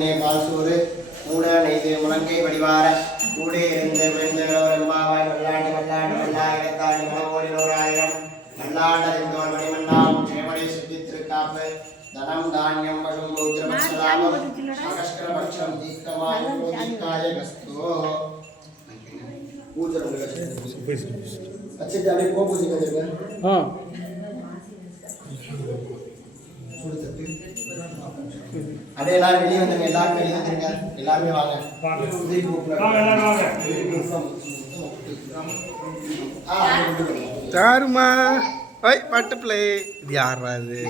முன்னே பால் சோறு மூட நெய்து முழங்கை வடிவார கூடே இருந்து விழுந்தவரவர் எம்பாவாய் வெள்ளாண்டு வல்லாண்டு வல்லாயிரத்தாண்டு மனவோடி நூறாயிரம் வல்லாண்டறிந்தோர் மணிமன்னாம் ஜெயமணி சுத்தி திருக்காப்பு தனம் தானியம் பசும் பௌத்திரமத்சலாபம் சகஸ்கரபட்சம் தீர்க்கமாய தீர்க்காய கஸ்தோ. பூஜை வச்சுட்டு அப்படியே போ பூஜை கற்றுருக்கேன் ஆ அப்படியே எல்லாரும் வெளியே வந்துருங்க எல்லாரும் வெளியே வந்துருங்க. எல்லாருமே வாங்க. தாருமா? ஓய் பட்டு பிள்ளை இது யாரா இது?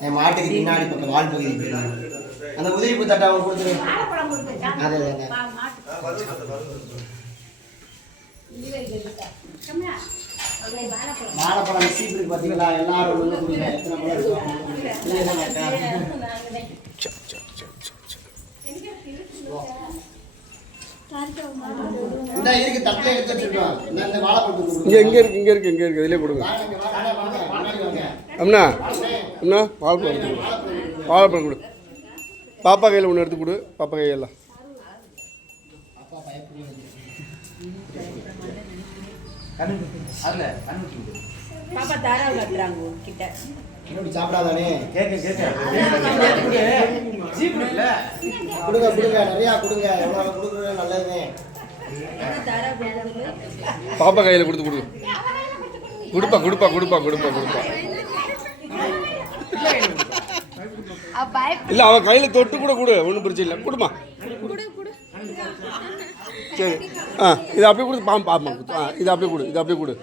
என் மாட்டுக்கு பின்னாடி பக்கம் வால் பகுதி போயிடும் அந்த உதவி பூத்தட்டை அவங்க கொடுத்துருங்க அது அதுங்க. வாழைப்பழம் இருக்கு பார்த்தீங்களா எல்லாரும் ஒன்று கொடுங்க. எத்தனை பழம் இருக்கு? தட்டில் எடுத்து வச்சிருக்கோம். இந்த வாழைப்பழம். இங்க இங்க இருக்கு இங்க இருக்கு இங்க இருக்கு. இதுலயே கொடுங்க. அம்னா அம்னா வாழைப்பழம் எடுத்து கொடு. வாழைப்பழம் கொடு. பாப்பா கையில் ஒன்று எடுத்து கொடு. பாப்பா கையெல்லாம் பாப்பா தாரா கட்டுறாங்க கிட்ட இன்னொரு சாப்பிடாதானே? கேட்க கேட்க கொடுங்க கொடுங்க நிறையா கொடுங்க. எவ்வளோ கொடுக்குறது கொடுக்குறது பாப்பா கையில் கொடுத்து கொடு. கொடுப்பா கொடுப்பா கொடுப்பா கொடுப்பா கொடுப்பா. இல்லை அவன் கையில் தொட்டு கூட கொடு. ஒன்றும் பிரச்சனை இல்லை. கொடுமா சரி. ஆ இது அப்படியே கொடு பாம் பாப்பா ஆ இது அப்படியே கொடு இது அப்படியே கொடு.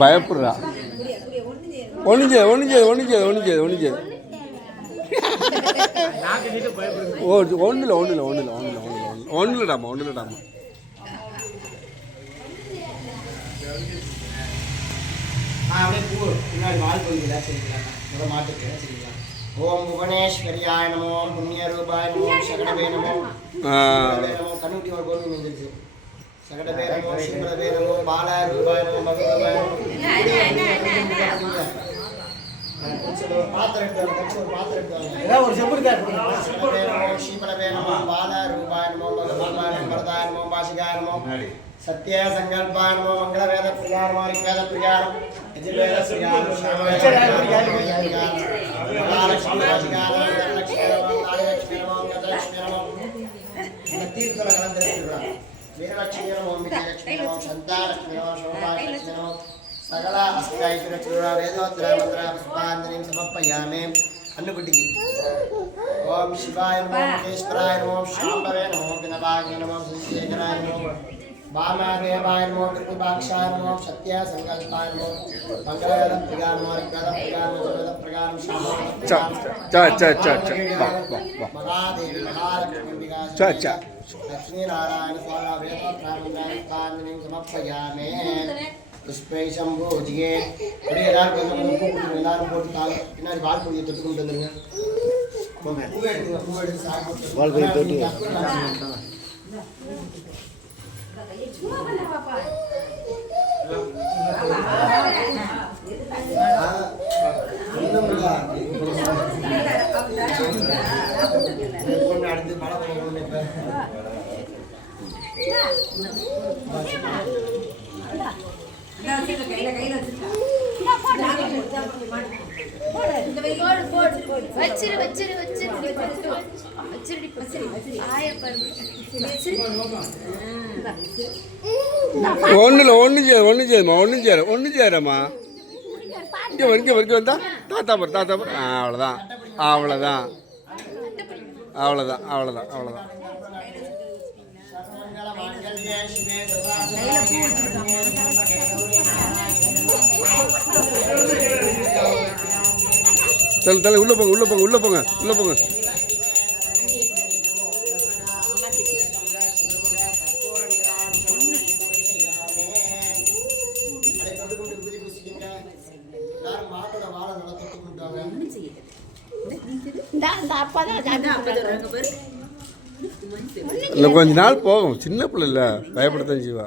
பயப்படுறா ஒன்றும் செய்யாது ஒன்றும் செய்யாது ஒன்றும் செய்யாது ஒன்றும் செய்யாது ஒன்றும் செய்யாது ஓ ஒன்றும் இல்லை ஒன்றும் இல்லை ஒன்றும் இல்லை ஒன்றும் இல்லை ஒன்றும் இல்லை ஒன்றும் இல்லைடாமா ஒன்றும் இல்லைடாமா ஆ அப்படியே பூ பின்னாடி வால் பகுதியில் சரிங்களா முதல் மாட்டுக்கு சரிங்களா ஓம் புவனேஸ்வரியாய நமோ புண்ணிய ரூபாய நமோ. சகடவே நமோ நமோ கண்ணுட்டி ஒரு கோவில் நெஞ்சிருச்சு சகடவே நமோ சிவடவே நமோ பால ரூபாய நமோ மகரூபாய பாத்திரம் எடுத்து வாங்க, கொஞ்சம் ஒரு செப்பு சத்ய சங்கல்பாய நமோ மங்கள வேத மகாலட்சுமி தனலட்சுமி நமோ நமோ கஜலட்சுமி நமோ இந்த தீர்த்தல கலந்திருக்கிறார் வீரலட்சுமி நமோ விஜயலட்சுமி நமோ சந்தாலட்சுமி நமோ சோபாலட்சுமி நமோ சகல அஸ்தாயிரச்சுரா வேதோத்திர மந்திர புஷ்பாஞ்சலிம் சமர்ப்பயாமே அன்னுக்குட்டிக்கு ஓம் சிவாய நமோ மகேஸ்வராய நமோ சாம்பவே நமோ பினபாகிய நமோ சிசேகராய நமோ வாமதேவாய நமோ கிருபாக்ஷாய நமோ சத்ய சங்கல்பாய நமோ மங்களவேத பிரியா நமோ ரிக்வேத பிரியா நமோ ஜவேத பிரகாரம் ச, ச, ச, ச, புஷ்பை சம்போஜியே அப்படியே எல்லாரும் எல்லாரும் போட்டு தாங்க பின்னாடி வால் பொடியை தொட்டு கொண்டு வந்துருங்க வால் பொடியை தொட்டு. அடுத்து மழை போகணும் இப்போ வச்சிரு வச்சிரு வச்சிரு வச்சிருடி பாருங்க ஒன்றும் செய்யாது ஒன்றும் செய்யாதுமா ஒன்றும் செய்யாது ஒன்றும் செய்யாதம்மா இங்கே வரைக்கும் வரைக்கும் வந்தா தாத்தா பாரு தாத்தா பாரு. அவ்வளோதான் அவ்வளோதான் அவ்வளோதான் அவ்வளோதான் அவ்வளோதான் தலை தலை உள்ளே போங்க உள்ளே போங்க உள்ளே போங்க உள்ளே போங்க. இல்லை கொஞ்ச நாள் போகும். சின்ன பிள்ளை இல்லை. பயப்படுத்தான் ஜீவா.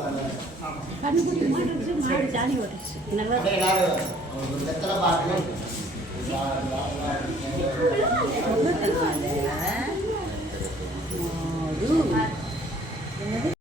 கண்ணுக்குட்டி மாட்டுச்சு மாடு சாணி ஓட்டுச்சு. நல்லா வெத்தலை பாட்டு